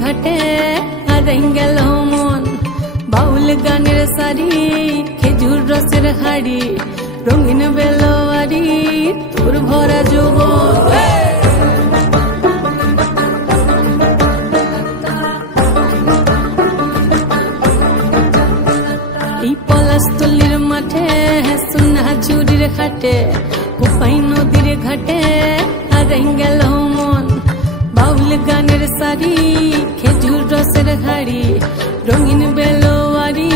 ঘাটে হারাই গেল মন বাউল গানের সারি খেজুর রসের হাড়ি রঙিন বেলোয়ারি তোর ভরা যৌবন এই পলাশতলির মাঠে সোনা চুরির ঘাটে কোপাই নদীর ঘাটে হারাই গেল মন বাউল গানের সারি খেজুর রসের হাড়ি রঙিন বেলোয়ারি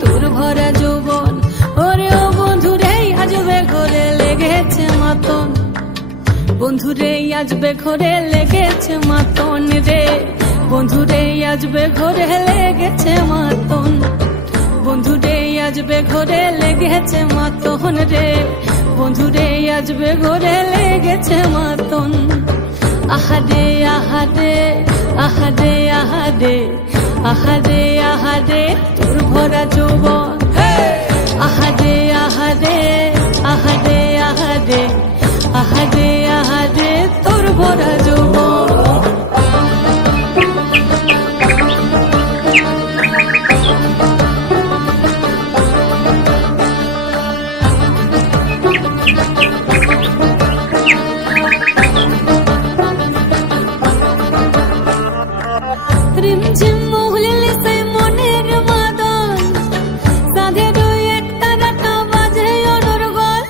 তোর ভরা যৌবন ওরে ও বন্ধুরে আজবে ঘরে লেগেছে মাতন বন্ধুরে আজবে ঘরে লেগেছে মাতন রে বন্ধুরে আজবে ঘরে লেগেছে মাতন বন্ধুরে আজবে ঘরে লেগেছে মাতন রে বন্ধুরে আজবে ঘরে লেগেছে মাতন আহারে আহারে আহারে আহারে আহারে আহারে তোর ভরা যৌবন আহারে আহারে আহারে আহারে আহারে আহারে তোর ভরা যৌবন রিমঝিম মহুলে সে মনের মাদন সাধের এক তারাটা বাজে অনর্গল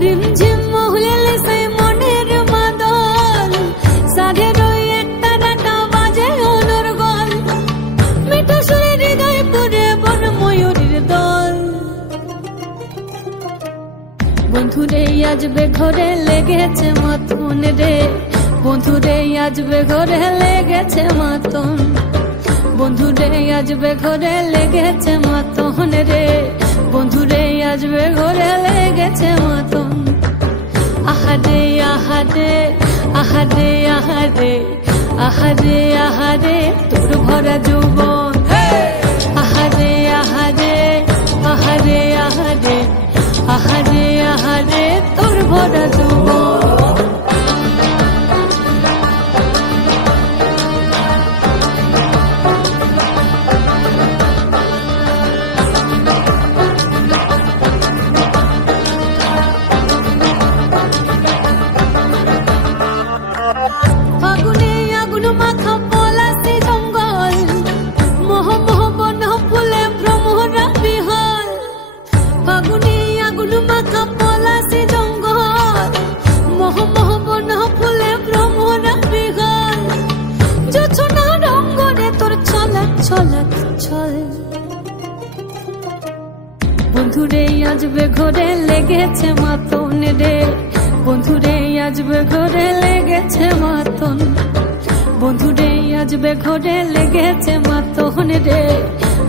রিমঝিম মহুলে সে মনের মাদন সাধের এক তারাটা বাজে অনর্গল মিঠা সুরে হৃদয় পুরে বন ময়ূরীর দল বন্ধুরে আজবে ঘরে লেগেছে মাতন রে বন্ধুরে আজবে ঘরে লেগেছে মাতন বন্ধুরে আজবে ঘরে লেগেছে মাতন রে বন্ধুরে আজবে ঘরে লেগেছে মাতন আহারে আহারে আহারে আহারে আহারে আহারে তোর ভরা যৌবন আহারে আহারে আহারে আহারে আহারে আহারে তোর ভরা যৌবন বন্ধুরে আজবে ঘরে লেগেছে মাতন রে বন্ধুরে আজবে ঘরে লেগেছে মাতন বন্ধুরে আজবে ঘরে লেগেছে মাতন রে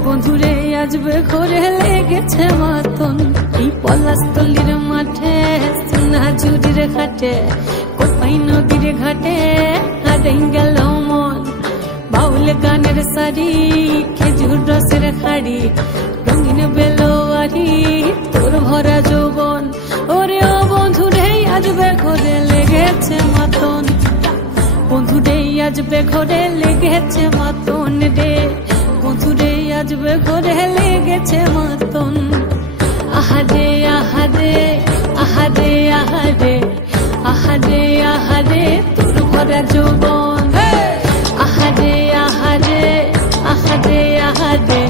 বন্ধুরে আজবে ঘরে লেগেছে মাতন এই পলাশতলির মাঠে সোনা চুরির ঘাটে কোপাই নদীর ঘাটে হারাই গেল মন বাউল গানের সারি খেজুর রসের হাড়ি রঙিন বেলোয়ারি তোর ভরা যৌবন ওরে ও বন্ধুরে আজবে ঘরে লেগেছে মাতন বন্ধুরে আজবে ঘরে লেগেছে মাতন রে বন্ধুরে আজবে ঘরে লেগেছে মাতন আহারে আহারে আহারে আহারে আহারে আহারে তোর ভরা যৌবন আহারে আহারে আহারে আহারে